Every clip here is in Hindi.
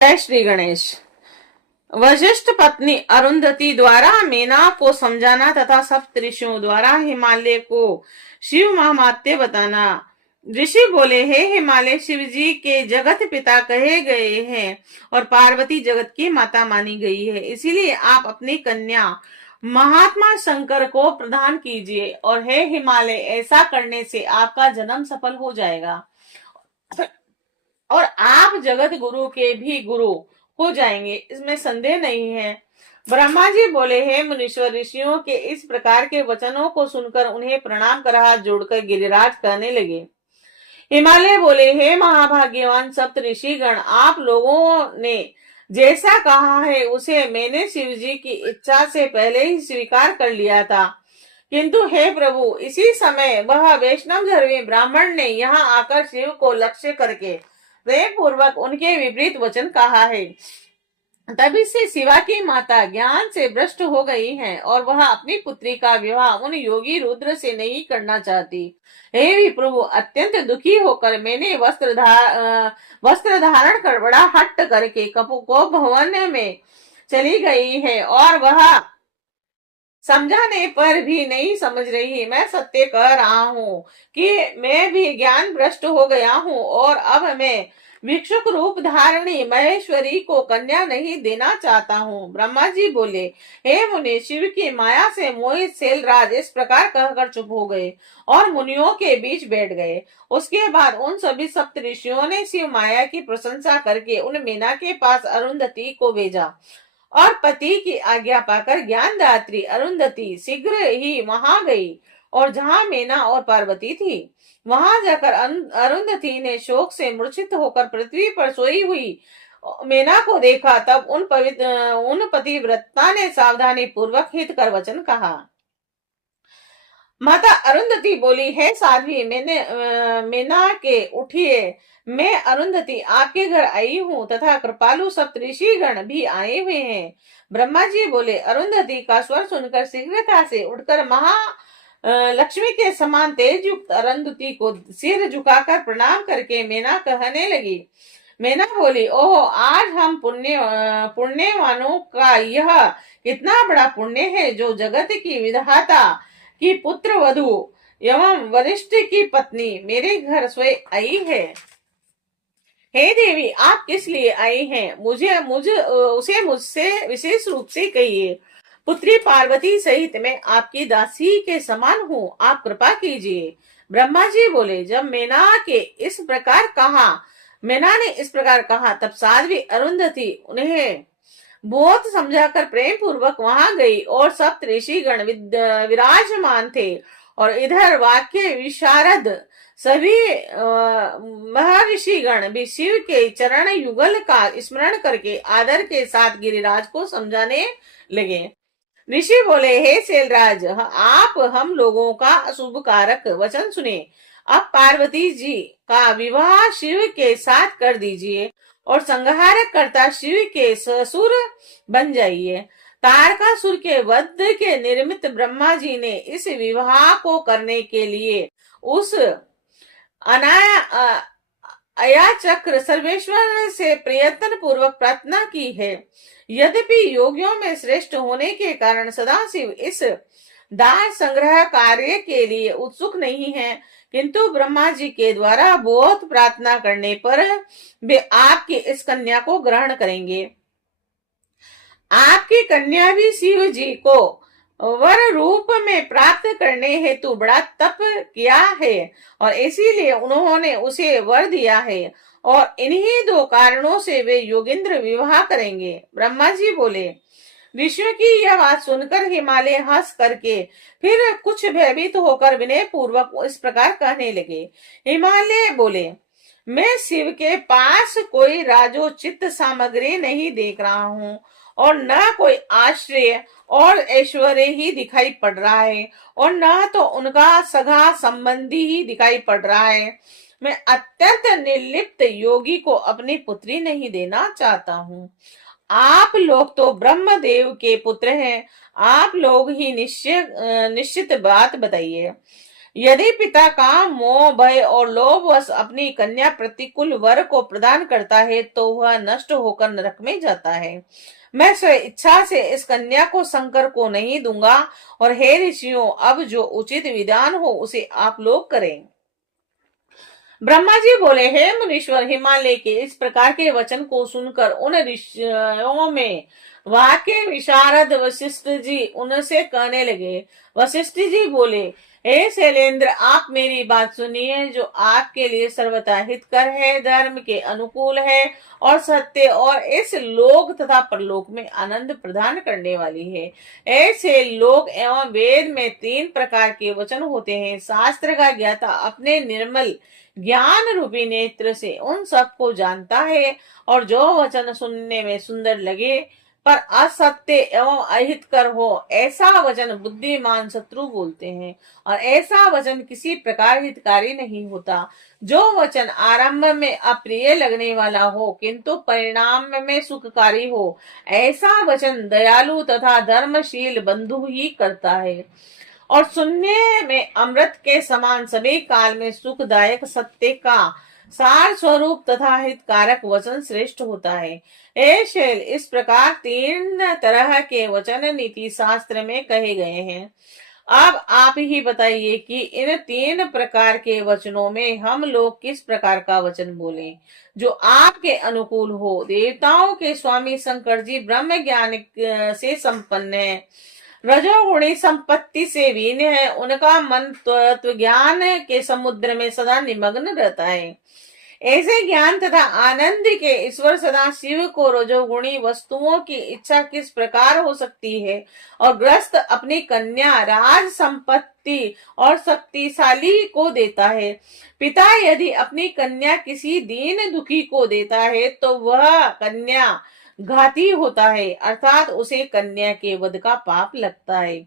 जय श्री गणेश। वशिष्ठ पत्नी अरुंधति द्वारा मेना को समझाना तथा सप्तऋषियों द्वारा हिमालय को शिव महात्म्य बताना। ऋषि बोले, हे हिमालय शिव जी के जगत पिता कहे गए हैं और पार्वती जगत की माता मानी गई है, इसीलिए आप अपनी कन्या महात्मा शंकर को प्रदान कीजिए और हे हिमालय, ऐसा करने से आपका जन्म सफल हो जाएगा और आप जगत गुरु के भी गुरु हो जाएंगे, इसमें संदेह नहीं है। ब्रह्मा जी बोले, हे मुनीश्वर, ऋषियों के इस प्रकार के वचनों को सुनकर उन्हें प्रणाम कर हाथ जोड़कर गिरिराज कहने लगे। हिमालय बोले, हे महाभाग्यवान सप्त ऋषिगण, आप लोगों ने जैसा कहा है उसे मैंने शिव जी की इच्छा से पहले ही स्वीकार कर लिया था, किंतु हे प्रभु, इसी समय वह वैष्णव धर्मी ब्राह्मण ने यहाँ आकर शिव को लक्ष्य करके प्रेम पूर्वक उनके विपरीत वचन कहा है। तभी से शिवा की माता ज्ञान से भ्रष्ट हो गई है और वह अपनी पुत्री का विवाह उन योगी रुद्र से नहीं करना चाहती। हे प्रभु, अत्यंत दुखी होकर मैंने वस्त्र धारण कर बड़ा हट्ट करके कपू को भवन में चली गई है और वह समझाने पर भी नहीं समझ रही। मैं सत्य कह रहा हूँ कि मैं भी ज्ञान भ्रष्ट हो गया हूँ और अब मैं भिक्षुक रूप धारणी महेश्वरी को कन्या नहीं देना चाहता हूँ। ब्रह्मा जी बोले, हे मुनि, शिव की माया से मोहित शैलराज इस प्रकार कहकर चुप हो गए और मुनियों के बीच बैठ गए। उसके बाद उन सभी सप्त ऋषियों ने शिव माया की प्रशंसा करके उन मीना के पास अरुंधति को भेजा और पति की आज्ञा पाकर ज्ञानदात्री अरुंधति शीघ्र ही वहां गई और जहां मीना और पार्वती थी, वहां जाकर अरुंधति ने शोक से मूर्छित होकर पृथ्वी पर सोई हुई मीना को देखा। तब उन पतिव्रता ने सावधानी पूर्वक हित कर वचन कहा। माता अरुंधति बोली, है साध्वी, मैंने मीना के उठिए, मैं अरुंधति आपके घर आई हूँ तथा कृपालु सप्तऋषिगण भी आए हुए हैं। ब्रह्मा जी बोले, अरुंधति का स्वर सुनकर शीघ्रता से उठकर लक्ष्मी के समान तेज युक्त अरुंधति को सिर झुकाकर प्रणाम करके मीना कहने लगी। मीना बोली, ओह, आज हम पुण्यवानों का यह कितना बड़ा पुण्य है जो जगत की विधाता की पुत्र वधु एवं वरिष्ठ की पत्नी मेरे घर स्वयं आई है। हे देवी, आप किस लिए आई हैं? उसे मुझसे विशेष रूप से कहिए। पुत्री पार्वती सहित मैं आपकी दासी के समान हूँ, आप कृपा कीजिए। ब्रह्मा जी बोले, जब मैना ने इस प्रकार कहा तब साध्वी अरुंधति उन्हें बहुत समझाकर प्रेम पूर्वक वहां गई और सप्त ऋषिगण विराजमान थे और इधर वाक्य विशारद सभी महर्षिगण भी शिव के चरण युगल का स्मरण करके आदर के साथ गिरिराज को समझाने लगे। ऋषि बोले, हे शैलराज, आप हम लोगों का अशुभ कारक वचन सुने। अब पार्वती जी का विवाह शिव के साथ कर दीजिए और संहार करता शिव के ससुर बन जाइए। तारकासुर के वध के निमित्त ब्रह्मा जी ने इस विवाह को करने के लिए उस अया चक्र सर्वेश्वर से प्रयत्न पूर्वक प्रार्थना की है। यद्यपि योगियों में श्रेष्ठ होने के कारण सदाशिव इस दान संग्रह कार्य के लिए उत्सुक नहीं है, किंतु ब्रह्मा जी के द्वारा बहुत प्रार्थना करने पर वे आपकी इस कन्या को ग्रहण करेंगे। आपकी कन्या भी शिव जी को वर रूप में प्राप्त करने हेतु बड़ा तप किया है और इसीलिए उन्होंने उसे वर दिया है और इन्हीं दो कारणों से वे योगेंद्र विवाह करेंगे। ब्रह्मा जी बोले, ऋषियों की यह बात सुनकर हिमालय हंस करके फिर कुछ भयभीत होकर विनय पूर्वक इस प्रकार कहने लगे। हिमालय बोले, मैं शिव के पास कोई राजोचित सामग्री नहीं देख रहा हूँ और न कोई आश्रय और ऐश्वर्य ही दिखाई पड़ रहा है और न तो उनका सगा संबंधी ही दिखाई पड़ रहा है। मैं अत्यंत निर्लिप्त योगी को अपनी पुत्री नहीं देना चाहता हूँ। आप लोग तो ब्रह्मदेव के पुत्र हैं, आप लोग ही निश्चित बात बताइए। यदि पिता काम, मोह, भय और लोभ वश अपनी कन्या प्रतिकूल वर को प्रदान करता है तो वह नष्ट होकर नरक में जाता है। मैं स्व इच्छा से इस कन्या को शंकर को नहीं दूंगा, और हे ऋषियों, अब जो उचित विधान हो उसे आप लोग करें। ब्रह्मा जी बोले, हे मुनीश्वर, हिमालय के इस प्रकार के वचन को सुनकर उन ऋषियों में वहां के विशारद वशिष्ठ जी उनसे कहने लगे। वशिष्ठ जी बोले, हे शैलेंद्र, आप मेरी बात सुनिए, जो आपके लिए सर्वथा हितकर है, धर्म के अनुकूल है और सत्य, और इस लोक तथा परलोक में आनंद प्रदान करने वाली है। ऐसे लोक एवं वेद में 3 प्रकार के वचन होते हैं। शास्त्र का ज्ञाता अपने निर्मल ज्ञान रूपी नेत्र से उन सबको जानता है, और जो वचन सुनने में सुंदर लगे पर असत्य एवं अहितकर हो, ऐसा वचन बुद्धिमान शत्रु बोलते हैं, और ऐसा वचन किसी प्रकार हितकारी नहीं होता। जो वचन आरंभ में अप्रिय लगने वाला हो किंतु परिणाम में सुखकारी हो, ऐसा वचन दयालु तथा धर्मशील बंधु ही करता है, और सुनने में अमृत के समान सभी काल में सुखदायक सत्य का सार स्वरूप तथा हितकारक वचन श्रेष्ठ होता है। हे शैल, इस प्रकार 3 तरह के वचन नीति शास्त्र में कहे गए हैं। अब आप ही बताइए कि इन 3 प्रकार के वचनों में हम लोग किस प्रकार का वचन बोलें जो आपके अनुकूल हो। देवताओं के स्वामी शंकर जी ब्रह्म ज्ञान से संपन्न है, रजोगुणी संपत्ति से वीन है, उनका मन तत्व ज्ञान के समुद्र में सदा निमग्न रहता है। ऐसे ज्ञान तथा आनंद के ईश्वर सदा शिव को रजोगुणी वस्तुओं की इच्छा किस प्रकार हो सकती है, और ग्रस्त अपनी कन्या राज संपत्ति और शक्तिशाली को देता है। पिता यदि अपनी कन्या किसी दीन दुखी को देता है तो वह कन्या घाती होता है, अर्थात उसे कन्या के वध का पाप लगता है।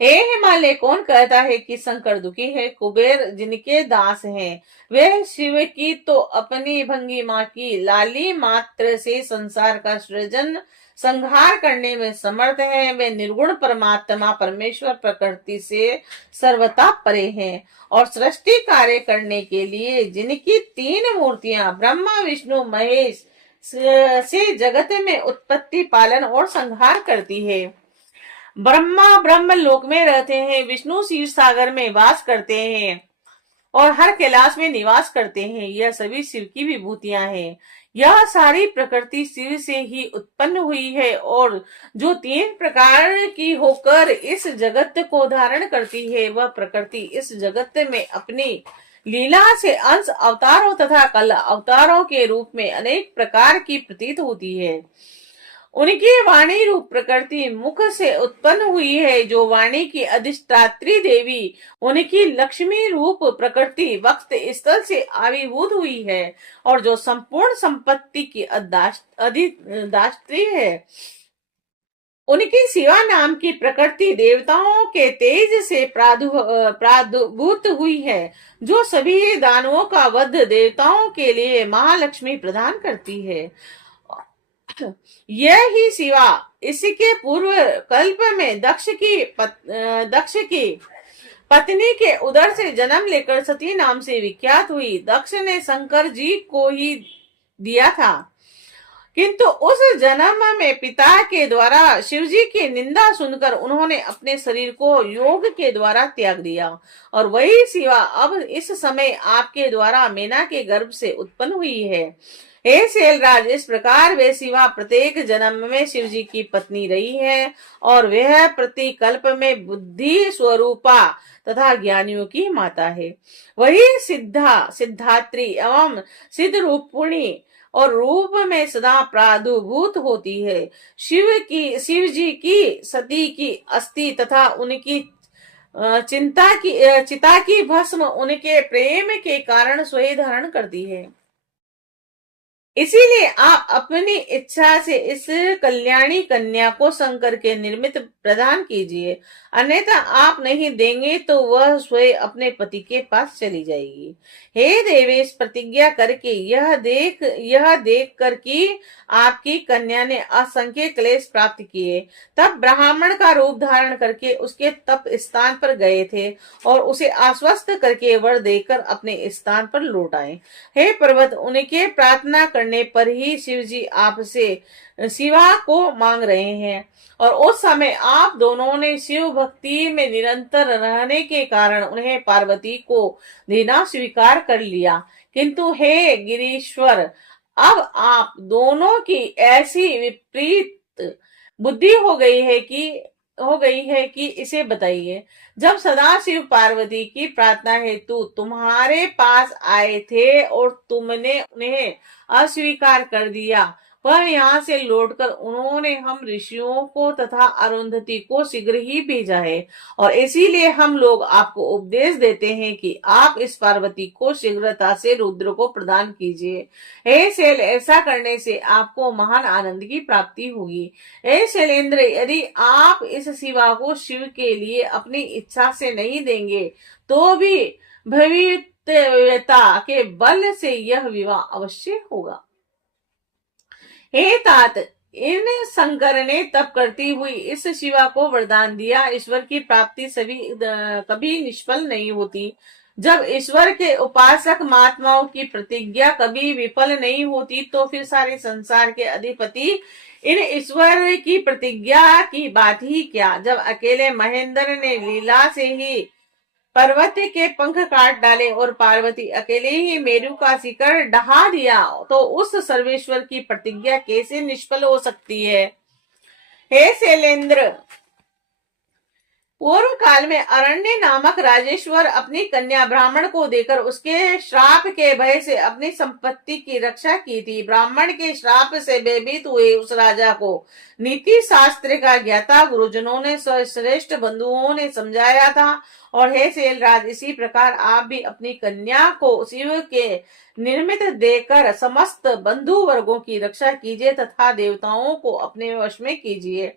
हे हिमालय, कौन कहता है कि शंकर दुखी है? कुबेर जिनके दास हैं, वे शिव की तो अपनी भंगिमा की लाली मात्र से संसार का सृजन संहार करने में समर्थ हैं। वे निर्गुण परमात्मा परमेश्वर प्रकृति से सर्वथा परे हैं, और सृष्टि कार्य करने के लिए जिनकी 3 मूर्तियां ब्रह्मा विष्णु महेश से जगत में उत्पत्ति पालन और संहार करती है। ब्रह्मा ब्रह्म लोक में रहते हैं, विष्णु क्षीर सागर में वास करते हैं और हर कैलाश में निवास करते हैं। यह सभी शिव की विभूतियां हैं। यह सारी प्रकृति शिव से ही उत्पन्न हुई है, और जो 3 प्रकार की होकर इस जगत को धारण करती है, वह प्रकृति इस जगत में अपनी लीला से अंश अवतारों तथा कल अवतारों के रूप में अनेक प्रकार की प्रतीत होती है। उनकी वाणी रूप प्रकृति मुख से उत्पन्न हुई है, जो वाणी की अधिष्ठात्री देवी उनकी लक्ष्मी रूप प्रकृति वक्त स्थल से आविर्भूत हुई है, और जो संपूर्ण संपत्ति की अधिष्ठात्री है। उनकी शिवा नाम की प्रकृति देवताओं के तेज से प्रादुर्भूत हुई है, जो सभी दानवों का वध देवताओं के लिए महालक्ष्मी प्रदान करती है। यह ही शिवा इसके पूर्व कल्प में दक्ष की पत्नी के उदर से जन्म लेकर सती नाम से विख्यात हुई। दक्ष ने शंकर जी को ही दिया था, किंतु उस जन्म में पिता के द्वारा शिव जी की निंदा सुनकर उन्होंने अपने शरीर को योग के द्वारा त्याग दिया, और वही शिवा अब इस समय आपके द्वारा मैना के गर्भ से उत्पन्न हुई है। हे शैलराज, इस प्रकार वे शिवा प्रत्येक जन्म में शिव जी की पत्नी रही है, और वह प्रतिकल्प में बुद्धि स्वरूपा तथा ज्ञानियों की माता है। वही सिद्धात्री एवं सिद्ध रूपुणी और रूप में सदा प्रादुर्भूत होती है। शिव जी की सती की अस्थि तथा उनकी चिता की भस्म उनके प्रेम के कारण स्वयं धारण करती है। इसीलिए आप अपनी इच्छा से इस कल्याणी कन्या को शंकर के निर्मित प्रदान कीजिए, अन्यथा आप नहीं देंगे तो वह स्वयं अपने पति के पास चली जाएगी। हे देवेश, प्रतिज्ञा करके यह देख कर कि आपकी कन्या ने असंख्य क्लेश प्राप्त किए, तब ब्राह्मण का रूप धारण करके उसके तप स्थान पर गए थे और उसे आश्वस्त करके वर देकर अपने स्थान पर लौट आए। हे पर्वत, उनके प्रार्थना करने पर ही शिव जी आपसे शिवा को मांग रहे हैं, और उस समय आप दोनों ने शिव भक्ति में निरंतर रहने के कारण उन्हें पार्वती को देना स्वीकार कर लिया। किंतु हे गिरीश्वर, अब आप दोनों की ऐसी विपरीत बुद्धि हो गई है कि इसे बताइए। जब सदाशिव पार्वती की प्रार्थना हेतु तुम्हारे पास आए थे और तुमने उन्हें अस्वीकार कर दिया, पर यहाँ से लौटकर उन्होंने हम ऋषियों को तथा अरुंधति को शीघ्र ही भेजा है, और इसीलिए हम लोग आपको उपदेश देते हैं कि आप इस पार्वती को शीघ्रता से रुद्र को प्रदान कीजिए। हे शैल, ऐसा करने से आपको महान आनंद की प्राप्ति होगी। हे शैलेंद्र, यदि आप इस शिवा को शिव के लिए अपनी इच्छा से नहीं देंगे तो भी भवितव्यता के बल से यह विवाह अवश्य होगा। हे तात, इन शंकर ने तप करती हुई इस शिवा को वरदान दिया, ईश्वर की प्राप्ति कभी निष्फल नहीं होती। जब ईश्वर के उपासक महात्माओं की प्रतिज्ञा कभी विफल नहीं होती, तो फिर सारे संसार के अधिपति इन ईश्वर की प्रतिज्ञा की बात ही क्या। जब अकेले महेंद्र ने लीला से ही पर्वत के पंख काट डाले और पार्वती अकेले ही मेरू का शिखर ढहा दिया, तो उस सर्वेश्वर की प्रतिज्ञा कैसे निष्फल हो सकती है। हे शैलेंद्र, पूर्व काल में अरण्य नामक राजेश्वर अपनी कन्या ब्राह्मण को देकर उसके श्राप के भय से अपनी संपत्ति की रक्षा की थी। ब्राह्मण के श्राप से भयभीत हुए उस राजा को नीति शास्त्र का ज्ञाता गुरुजनों ने श्रेष्ठ बंधुओं ने समझाया था। और हे शैलराज, इसी प्रकार आप भी अपनी कन्या को शिव के निर्मित देकर समस्त बंधु वर्गों की रक्षा कीजिए तथा देवताओं को अपने वश में कीजिए।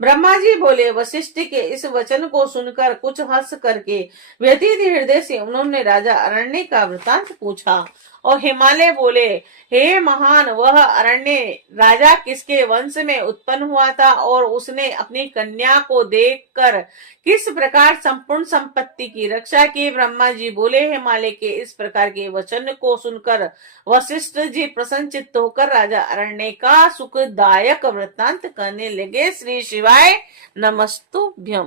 ब्रह्मा जी बोले। वशिष्ठ के इस वचन को सुनकर कुछ हंस करके व्यथित हृदय से उन्होंने राजा अरण्य का वृतांत पूछा। और हिमालय बोले, हे महान, वह अरण्य राजा किसके वंश में उत्पन्न हुआ था और उसने अपनी कन्या को देखकर किस प्रकार संपूर्ण संपत्ति की रक्षा की। ब्रह्मा जी बोले, हिमालय के इस प्रकार के वचन को सुनकर वशिष्ठ जी प्रसन्नचित्त होकर राजा अरण्य का सुखदायक वृत्तांत करने लगे। श्री शिवाय नमस्तुभ्यम।